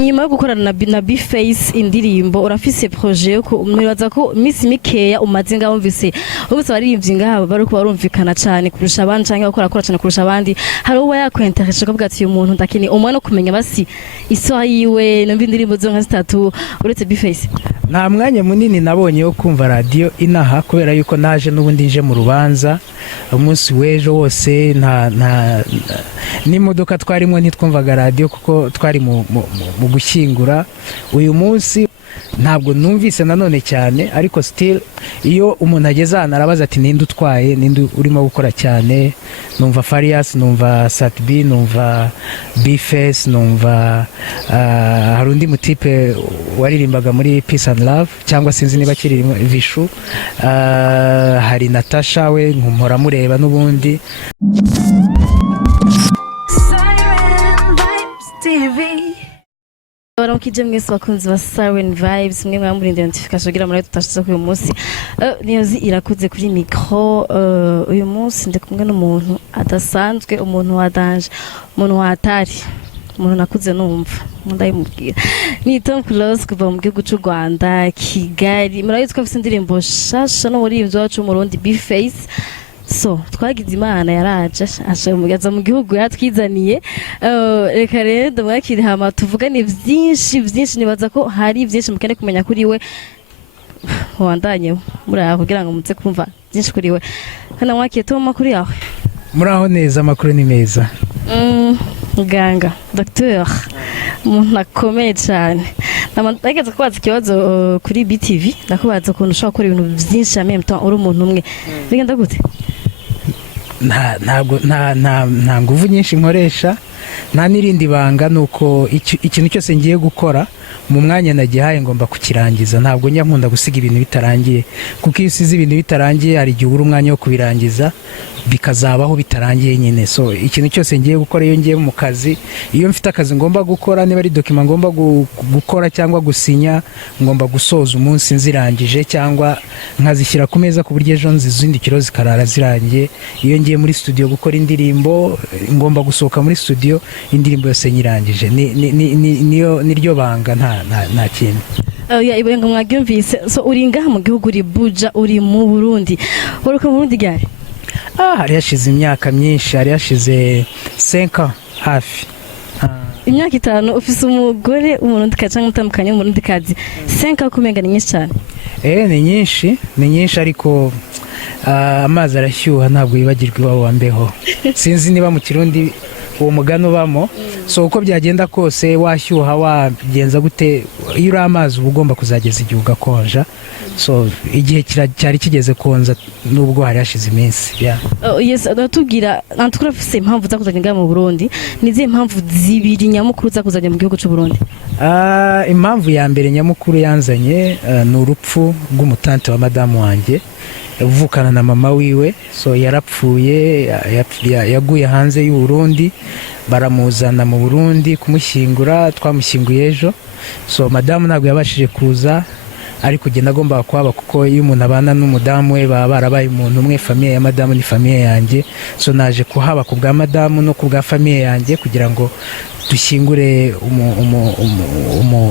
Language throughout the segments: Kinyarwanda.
Nyuma yo gukorana na B-Face indirimbo urafise projet yo kumwibaza ko Miss Mikeya umaze ngaho mvise ubuse baririmbye ngaho bari ko barumvikana cyane kurusha abandi cyangwa bakora cyane kurusha abandi hari uwo yakwenteresha ko bwati uyu muntu ndakini umwe no kumenya basi iso yiwe numva indirimbo zo nka zitatu uretse B-Face. Nta mwanya munini nabonye wo kumva radio inaha kubera yuko naje n'ubundi nje mu rubanza umunsi wejo wose nta n'imodoka twarimo ntitwumvaga radio kuko twari mu gushyingura uyu munsi ntabwo numvise nanone cyane ariko still iyo umuntu ageze hano arabaza ati ninde utwaye ninde urimo gukora cyane numva Farias numva Satbi numva B-Face numva hari undi mutipe waririmbaga muri Peace and Love cyangwa sinzi niba kiri Vishu hari Natasha we nkumpora mureba n'ubundi Baramukije mwese bakunzi ba Siren Vibes mwe mwamurinde notification kugira muri tutashize ku munsi niyozi irakuze kuri micro uyu munsi ndi kumwe n'umuntu adasanzwe umuntu wa danger umuntu wa atari umuntu nakuze numva ndayimubwira ni Tom Close kuva mu gihugu cy'u Rwanda Kigali murayitwa afite indirimbo shasha no muri ibyo wacu mu Burundi B-Face. So twagize imana yaraje ashamugaza mu gihugu yatwizaniye reka rero ndamwakiri hama tuvugane byinshi nibaza ko hari byinshi mukene kumenya kuri we wandanye muri aho kugira ngo muze kumva byinshi kuri we kana mwakiye to makuru yawe muraho neza amakuru ni meza muganga docteur umuntu akomeye cyane nageze kubaza ikibazo kuri BTV ndakubaza ukuntu ushobora gukora ibintu byinshi en même temps uri umuntu umwe bigenda gute nta nguvu nyinshi nkoresha nta n'irindi banga nuko ikintu cyose ngiye gukora mu mwanya nagihaye ngomba kukirangiza ntabwo njya nkunda gusiga ibintu bitarangiye kuko iyo usize ibintu bitarangiye hari igihe ubura umwanya wo kubirangiza bikazabaho bitarangiye nyine. So ikintu cyose ngiye gukora iyo ngiye mu kazi iyo mfite akazi ngomba gukora niba ari document ngomba gukora cyangwa gusinya ngomba gusoza umunsi nzirangije cyangwa nkazishyira ku meza ku buryo ejo nzizindikiro zikarara zirangiye. Iyo ngiye muri studio gukora indirimbo ngomba gusohoka muri studio indirimbo yose nyirangije niryo banga nta kintu. Ibenga mwagyumvise. So uri ngaha mu gihugu uri Buja uri mu Burundi uruka mu Burundi gari hari hashize imyaka myinshi hari hashize 5 hafi imyaka 5 ufise umugore umuntu cyangwa utandukanye umuntu kazi 5 kumenga ni nyinshi cyane ni nyinshi ariko amazi arashyuha ntabwo yibagirwa iwabo wambeho sinzi niba mu Kirundi uwo mugano bamo. So uko byagenda kose washyuha wagenza gute iyo uri amazi uba ugomba kuzageza igihe ugakonja. So igihe cyari kigeze konza nubwo hari hashize iminsi. Yes anatubwira antukufise impamvu za kuzanya mu Burundi nize impamvu zibiri nyamukuru za kuzanya mu gihugu cy'u Burundi. Impamvu ya mbere nyamukuru yanzanye ni urupfu rw'umutante wa madamu wanjye uvukana na mama wiwe. So yarapfuye yaguye hanze y'u Burundi baramuzana mu Burundi kumushyingura twamushyinguye ejo. So madamu ntabwo yabashije kuza ariko genda agomba kwaba kuko iyo umuntu abana n'umudamu we baba barabaye umuntu umwe. Famille ya madamu ni famille yanjye. So naje kuhaba ku bwa madamu no ku bwa famille yanjye kugira ngo dushyingure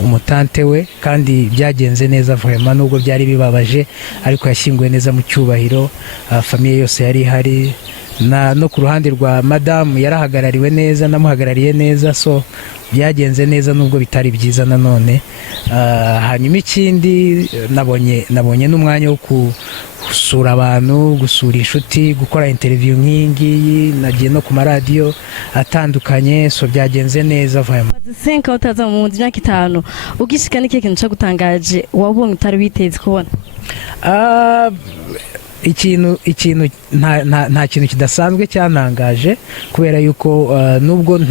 umutante we kandi byagenze neza vraiment nubwo byari bibabaje ariko yashyinguwe neza mu cyubahiro. Famille yose yari hari no ku ruhande rwa madamu yarahagarariwe neza namuhagarariye neza. So byagenze neza nubwo bitari byiza nanone. Hanyuma ikindi nabonye n'umwanya wo gusura abantu gusura inshuti gukora interview nk'ingiyi nagiye no ku maradiyo atandukanye. So byagenze neza vraiment. 5 utaza mu myaka 5 ugishika n'iki kintu cyagutangaje wabonye utari witeze kubona? Ikintu nta kintu kidasanzwe cyanangaje kubera yuko nubwo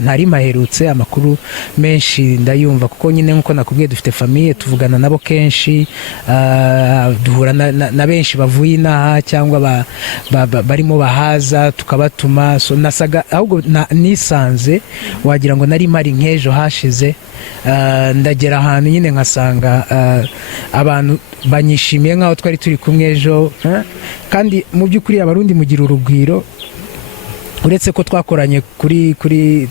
ntari maherutse amakuru menshi ndayumva kuko nyine nkuko nakubwiye dufite famille tuvugana nabo kenshi duhura na benshi bavuye inaha cyangwa barimo bahaza tukabatuma. So nasaga ahubwo nisanze wagira ngo nari mari nk'ejo hashize ndagera ahantu nyine nkasanga abantu banyishimiye nkaho twari turi kumwe ejo kandi mu by'ukuri abarundi mugira urugwiro uretse ko twakoranye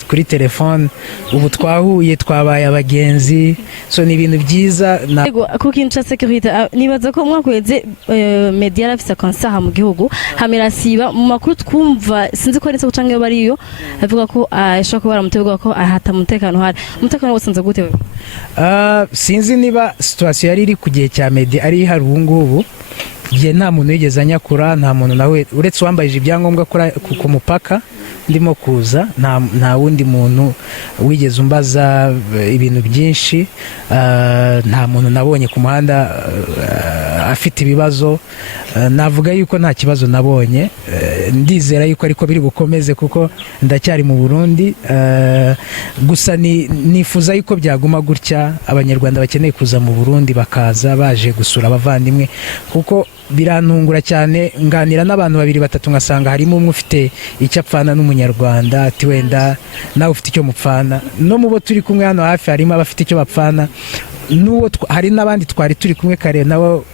kuri telefone ubu twahuye twabaye abagenzi so ni ibintu byiza ku kintu cya security nibaza ko mwakweze media yarafise concert mu gihugu hamira siba mu makuru twumva sinzi ko aretse gucangayo bariyo avuga ko ashaka ko baramutegwa ko ahata umutekano hari umutekano wose nza gute sinzi niba situation yari iri ku gihe cya media ari hari ubu ngubu igihe nta muntu yigeze anyakura nta muntu nawe uretse wambayije ibyangombwa ku mupaka ndimo kuza nta wundi muntu wigeze umbaza ibintu byinshi nta muntu nabonye ku muhanda afite ibibazo navuga yuko nta kibazo nabonye ndizera yuko ariko biri bukomeze kuko ndacyari mu Burundi gusa nifuza yuko byaguma gutya abanyarwanda bakeneye kuza mu Burundi bakaza baje gusura abavandimwe kuko birantungura cyane nganira n'abantu babiri batatu ngasanga harimo umwe ufite icyo apfana n'umunyarwanda ati wenda nawe ufite icyo mupfana no mu bo turi kumwe hano hafi harimo abafite icyo bapfana n'uwo hari n'abandi twari turi kumwe kare nabo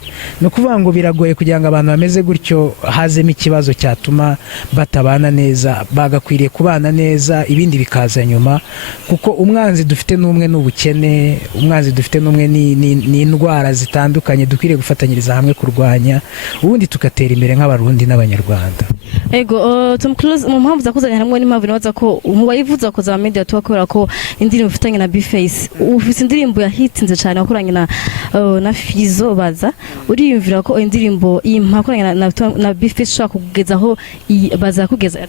no kuvuga ngo biragoye kugira ngo abantu bameze gutyo hazemo ikibazo cyatuma batabana neza bagakwiriye kubana neza ibindi bikaza nyuma kuko umwanzi dufite n'umwe n'ubukene umwanzi dufite n'umwe ni indwara zitandukanye dukwiriye gufatanyiriza hamwe kurwanya ubundi tugatera imbere nk'abarundi n'abanyarwanda ego Tom Close mu mpamvu zakuzanye hamwe n'impamvu nabaza ko umuba yivuza ko za media twakora ko indirimbo ufitanye na Bface ufite indirimbo yahitinze cyane wakoranye na Fizo baza uriyumvira ko indirimbo impakoranye na Bface shaka kugezaho baza kugeza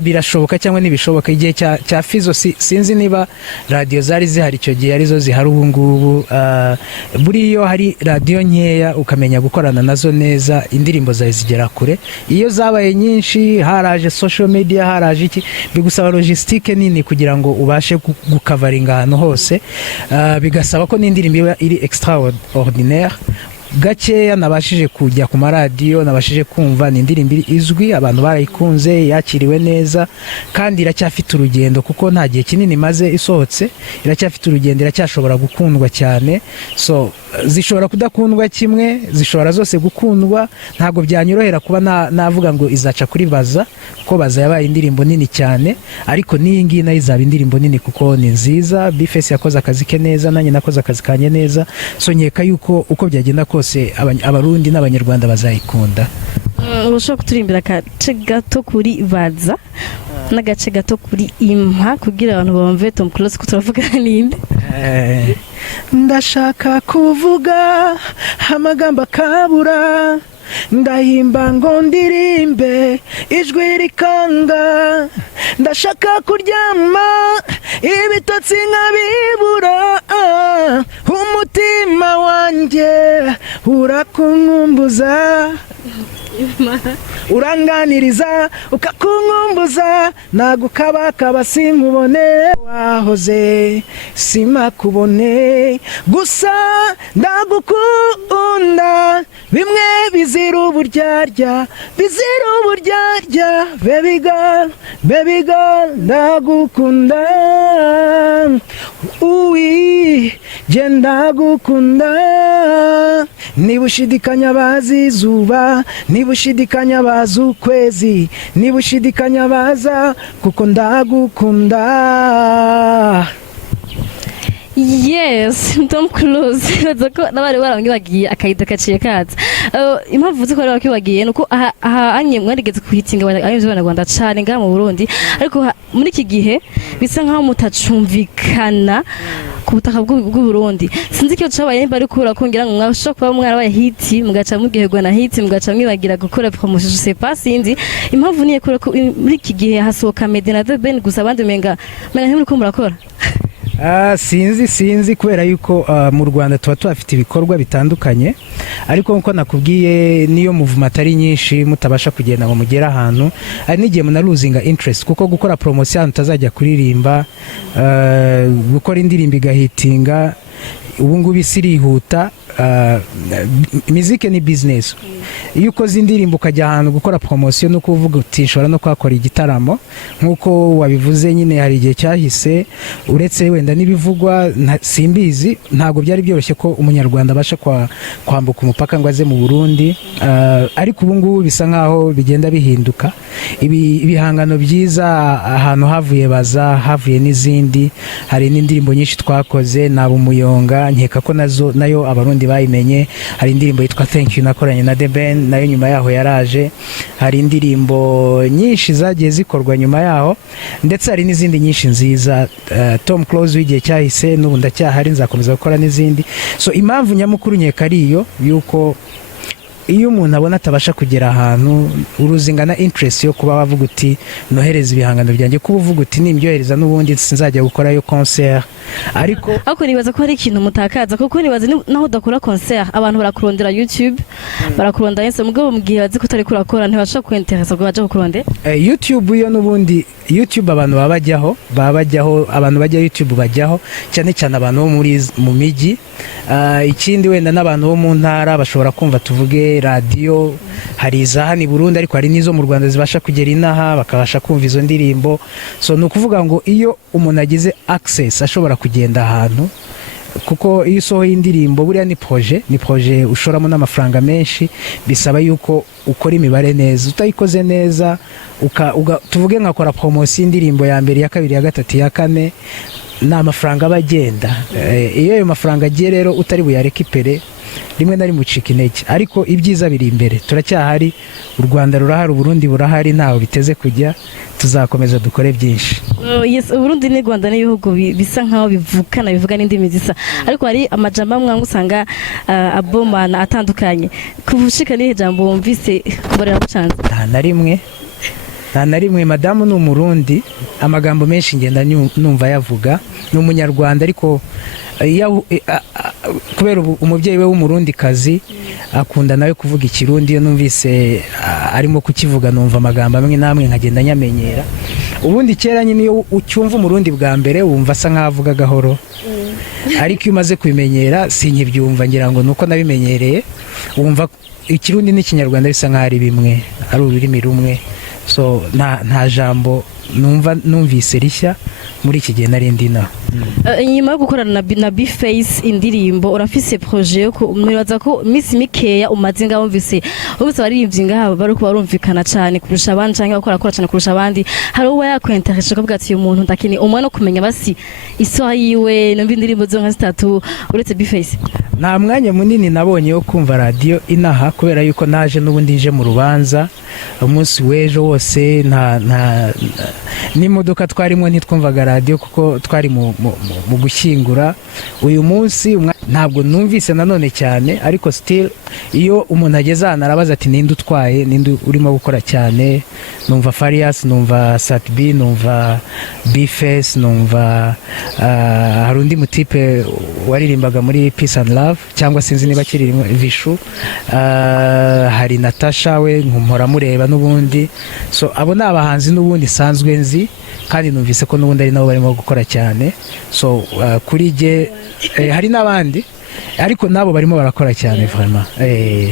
birashoboka cyangwa ntibishoboka igihe cya Fizo sinzi niba radio zari zihari icyo gihe arizo zihari ubu ngubu buriyo hari radio nkeya ukamenya gukorana nazo neza indirimbo zawe zigera kure iyo zabaye nyinshi haraje social media haraje iki bigusaba logistique nini kugira ngo ubashe gukavaringa ahantu hose bigasaba ko n'indirimbo iri extraordinaire gakeya nabashije kujya ku maradiyo nabashije kumva ni indirimbo izwi abantu barayikunze yakiriwe neza kandi iracyafite urugendo kuko nta gihe kinini maze isohotse iracyafite urugendo iracyashobora gukundwa cyane so zishobora kudakundwa kimwe zishobora zose gukundwa ntabwo byanyorohera kuba navuga ngo izaca kuri baza kuko baza yabaye indirimbo nini cyane ariko n'iyi ngiyi nayo izaba indirimbo nini kuko ni nziza Bface yakoze akazi ke neza nanjye nakoze akazi kanye neza so nkeka yuko uko byagenda kose abarundi n'abanyarwanda bazayikunda ushobora kuturimbira agace gato kuri baza n'agace gato kuri impa kugira abantu bumve Tom Close ko turavuga ninde ndashaka kuvuga amagambo akabura ndahimba ngo ndirimbe ijwi rikanga ndashaka kuryama ibitotsi nkabibura umutima wanjye urakunkumbuza uranganiriza ukakunkumbuza nagukabakaba sinkubone wahoze simakubone gusa ndagukunda bimwe bizira uburyarya baby girl ndagukunda uwi je ndagukunda niba ushidikanya bazi izuba niba ushidikanya bazi ukwezi niba ushidikanya baza kuko ndagukunda. Yes, Tom Close. Zako nabari baramwibagiye akayita kaciye kaza. Impamvu ziko bari bakibagiye nuko aha anye mwarigeze kuhitinga abanyarwanda cyane nga mu Burundi, ariko muri iki gihe bisa nkaho mutacumvikana ku butaka bw'u Burundi. Sinzi cyo cyabaye bari kura kongira ngo mwasho kuba mwarabaye hiti mugaca mugihegwa na hiti mugaca mwibagira gukora promotion je sais pas sinzi. Impamvu niye kure ko muri iki gihe hasohoka Medina the Ben gusa abandi menga muri ko murakora. Sinzi kubera yuko mu Rwanda tuba tuhafite ibikorwa bitandukanye, ariko nko nakubwiye niyo movement ari nyinshi mutabasha kugenda ngo mugera ahantu, ari nigiye muna losing interest kuko gukora promotion utazajya kuririmba, gukora indirimbo igahitinga ubu ngubu isirihuta, muzike ni business. Iyo ukoze indirimbo ukajya ahantu gukora promotion no kuvuga uti nshobora no kwakora igitaramo nkuko wabivuze nyine hari igihe cyahise uretse wenda n'ibivugwa simbizi ntago byari byoroshye ko umunyarwanda abasha kwambuka umupaka ngo aze mu Burundi, ariko ubu ngubu bisa nkaho bigenda bihinduka. Ibihangano byiza ahantu havuye baza havuye n'izindi, hari n'indirimbo nyinshi twakoze nabo umuyonga nkeka ko nayo abarundi bayimenye. Hari indirimbo yitwa Thank You nakoranye na The Ben nayo nyuma yaho yaraje. Hari indirimbo nyinshi zagiye zikorwa nyuma yaho, ndetse hari n'izindi nyinshi nziza. Tom Close w'igihe cyahise n'ubu ndacyahari, nzakomeza gukora n'izindi. So impamvu nyamukuru nkeka ari iyo yuko iyo umuntu abona atabasha kugera ahantu uruzingana interest yo kuba wavuga uti nohereza ibihangano byanjye, kuba uvuga uti nimbyohereza n'ubundi sinzajya gukora yo concert. Ariko nibaza ko hari ikintu mutakaza, kuko nibaza naho udakora concert abantu barakurondera YouTube, barakurondera Instagram, mugabo mugihe bazi ko utari kurakora ntibasha kwinteresa ngo baje kukurondera. YouTube yo n'ubundi YouTube abantu babajyaho abantu bajya YouTube bajyaho cyane cyane abantu bo mu miji. Ikindi wenda n'abantu bo mu ntara bashobora kumva tuvuge radio, hari za hano i Burundi ariko hari n'izo mu Rwanda zibasha kugera inaha bakabasha kumva izo ndirimbo. So ni ukuvuga ngo iyo umuntu agize access ashobora kugenda ahantu, kuko iyo usohoye indirimbo buriya ni projet ushoramo n'amafaranga menshi, bisaba yuko ukora imibare neza. Utayikoze neza tuvuge nkakora promotion indirimbo ya mbere ya kabiri ya gatatu ya kane, na amafaranga abagenda. Iyo ayo mafaranga agiye rero utari buyarekipere rimwe na rimwe ucika intege, ariko ibyiza biri imbere. Turacyahari, u Rwanda rurahari, Burundi burahari, ntaho biteze kujya, tuzakomeza dukore byinshi. Yes, Burundi n'u Rwanda n'ibihugu bisa nkaho bivukana bivuga n'indimi zisa, ariko hari amajambo amwe usanga abomana atandukanye. Kuvushika ni ijambo wumvise borera bucanze? Nta na rimwe. Madamu ni Umurundi, amagambo menshi ngenda numva yavuga, ni Umunyarwanda ariko kubera umubyeyi we w'Umurundi kazi akunda nawe kuvuga Ikirundi. Iyo numvise arimo kukivuga numva amagambo amwe namwe nkagenda nyamenyera. Ubundi kera nyine iyo ucyumva Umurundi bwa mbere wumva asa nkavuga gahoro, ariko iyo umaze kubimenyera sinkibyumva, ngira ngo nuko nabimenyereye. Wumva Ikirundi n'Ikinyarwanda bisa nkaho ari bimwe, ari ururimi rumwe. So nta jambo numvise rishya muri iki gihe narindi na. Inyuma yo gukorana na B-Face indirimbo urafise projet yo kumiraza ko Miss Mikeya umaze ngabumvise ubuse baririmbye ngaha baruko barumvikana cyane kurusha abandi cyangwa bakora cyane kurusha abandi. Hari uwo yakwenteresha kavuga ati uyu muntu ndakini umwe no kumenya basi isoha yiwe numva indirimbo zo nka zitatu uretse B-Face. Nta mwanya munini nabonye wo kumva radio inaha kubera yuko naje n'ubundi nje mu rubanza umunsi w'ejo wose. N'imodoka twarimo ntitwumvaga radio kuko twari mu gushyingura. Uyu munsi ntabwo numvise nanone cyane, ariko still iyo umuntu ageze ahantu arabaza ati ninde utwaye, ninde urimo gukora cyane. Numva Farias, numva Satbi, numva B-Face, numva hari undi mutipe waririmbaga muri Peace and Love cyangwa sinzi niba kiririmo Vishu. Hari Natasha we nkumpora mureba n'ubundi. So abo ni abahanzi n'ubundi sanzwe nzi kandi numvise ko n'ubundi ari nabo barimo gukora cyane. So kuri je hari n'abandi ariko nabo barimo barakora cyane vraiment.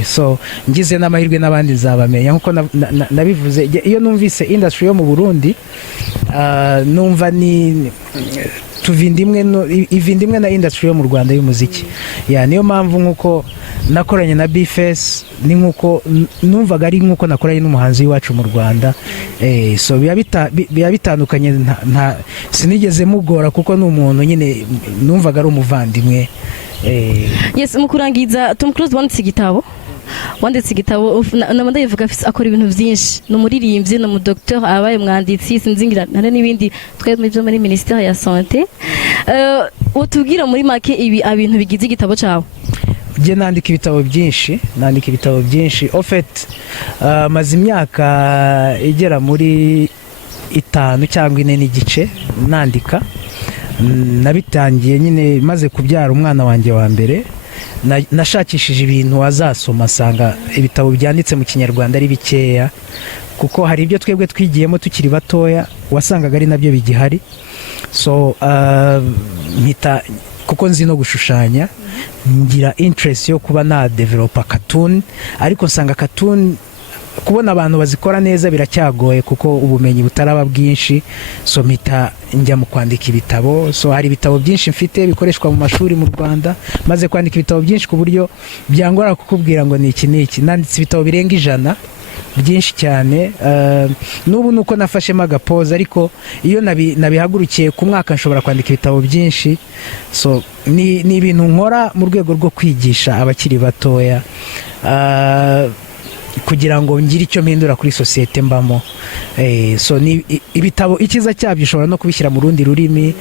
So ngize n'amahirwe n'abandi nzabamenya nkuko nabivuze. Iyo numvise industry yo mu Burundi numva ni ivindimwe na industry yo mu Rwanda y'umuziki. Niyo mpamvu nkuko nakoranye na B-Face ni nkuko numvaga ari nkuko nakoranye n'umuhanzi wacu mu Rwanda. So biya bitandukanye, sinigeze mugora kuko n'umuntu nyine numvaga ari umuvandimwe. Yes, mukurangiza Tom Close wanditse igitabo namanda yivuga akora ibintu byinshi, no muririmbyi no mu docteur abaye mwanditsi sinzingira nane n'ibindi twebwe muri byo muri ministère ya santé. Utubwira muri make ibi abintu bigize igitabo cyawe? Je nandika ibitabo byinshi en fait. Maze imyaka igera muri 5 cyangwa 4 n'igice nandika. Nabitangiye nyine maze kubyara umwana wanjye wa mbere. Nashakishije ibintu wazasoma sanga ibitabo byanditse mu Kinyarwanda ari bikeya, kuko hari ibyo twebwe twigiyemo tukiri batoya wasangaga ari nabyo bigihari. So kuko nzi no gushushanya ngira interest yo kuba na developer cartoon, ariko nsanga cartoon kubona abantu bazikora neza biracyagoye kuko ubumenyi butaraba bwinshi, so mpita njya mu kwandika ibitabo. So hari ibitabo byinshi mfite bikoreshwa mu mashuri mu Rwanda, maze kwandika ibitabo byinshi ku buryo byangora kukubwira ngo ni iki n'iki. Nanditse ibitabo birenga 100 byinshi cyane. N'ubu nuko nafashemo agapoza, ariko iyo nabihagurukiye ku mwaka nshobora kwandika ibitabo byinshi. So ni ibintu nkora mu rwego rwo kwigisha abakiri batoya, kugira ngo ngire icyo mpindura kuri societe mbamo. So ni ibitabo ikiza cyabyo ushobora no kubishyira mu rundi rurimi,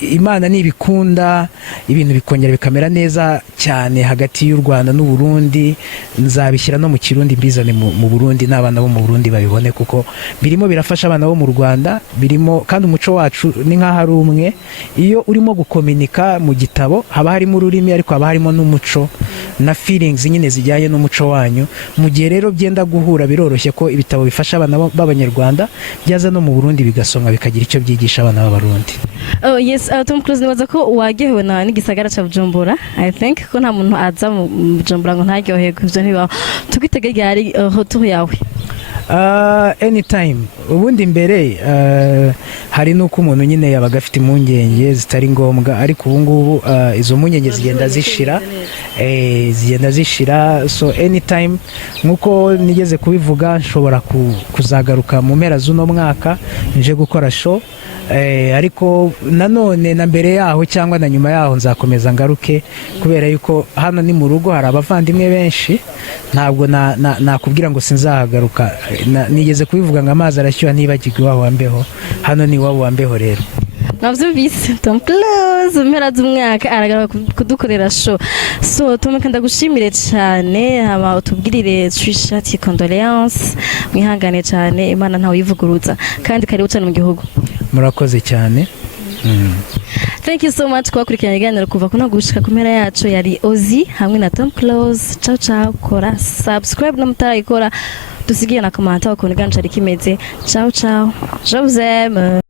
Imana nibikunda ibintu bikongera bikamera neza cyane hagati y'u Rwanda n'u Burundi, nzabishyira no mu Kirundi mbizane mu Burundi, n'abana bo mu Burundi babibone, kuko birimo birafasha abana bo mu Rwanda, birimo kandi umuco wacu ni nkaho ari umwe. Iyo urimo gukominika mu gitabo haba harimo ururimi, ariko haba harimo n'umuco na feelings nyine zijyanye n'umuco wanyu. Mu gihe rero byenda guhura, biroroshye ko ibitabo bifasha abana b'Abanyarwanda byaza no mu Burundi bigasomwa bikagira icyo byigisha abana b'Abarundi. Oh yes, Tom Close, nibaza ko wagehewe na n'igisagara ca Bujumbura. I think ko nta muntu aza mu Bujumbura ngo ntaryoherwe, ivyo ntibaho. Tugitegeye ari retour yawe? Anytime. Ubundi mbere hari nuko umuntu nyine yabaga afite impungenge zitari ngombwa, ariko ubu ngubu izo mpungenge zigenda zishira. So anytime, nkuko nigeze kubivuga, nshobora kuzagaruka mu mpera z'uno mwaka nje gukora show. Ariko nanone na mbere yaho cyangwa na nyuma yaho nzakomeza ngaruke, kubera yuko hano ni mu rugo, hari abavandimwe benshi, ntabwo nakubwira ngo sinzahagaruka. Nigeze kubivuga ngo amazi arashyuha ntibagirwe iwabo wambeho, hano ni iwabo wambeho rero. Navyumvise Tom Close mpera z'umwaka aragaruka kudukorera show. So Tom, ndagushimire cyane, hama utubwirire twishati condoléances, mwihangane cyane, Imana ntawe yivuguruza, kandi karibu cyane mu gihugu. Murakoze cyane. Thank you so much kwa kurikirana ikiganiro kuva kuno gushika ku mpera yacu. Yari Ozi hamwe na Tom Close. Ciao ciao, kora subscribe na mutarayikora, dusigiye na comment ukuntu iganiro kimeze. Ciao ciao, je vous aime.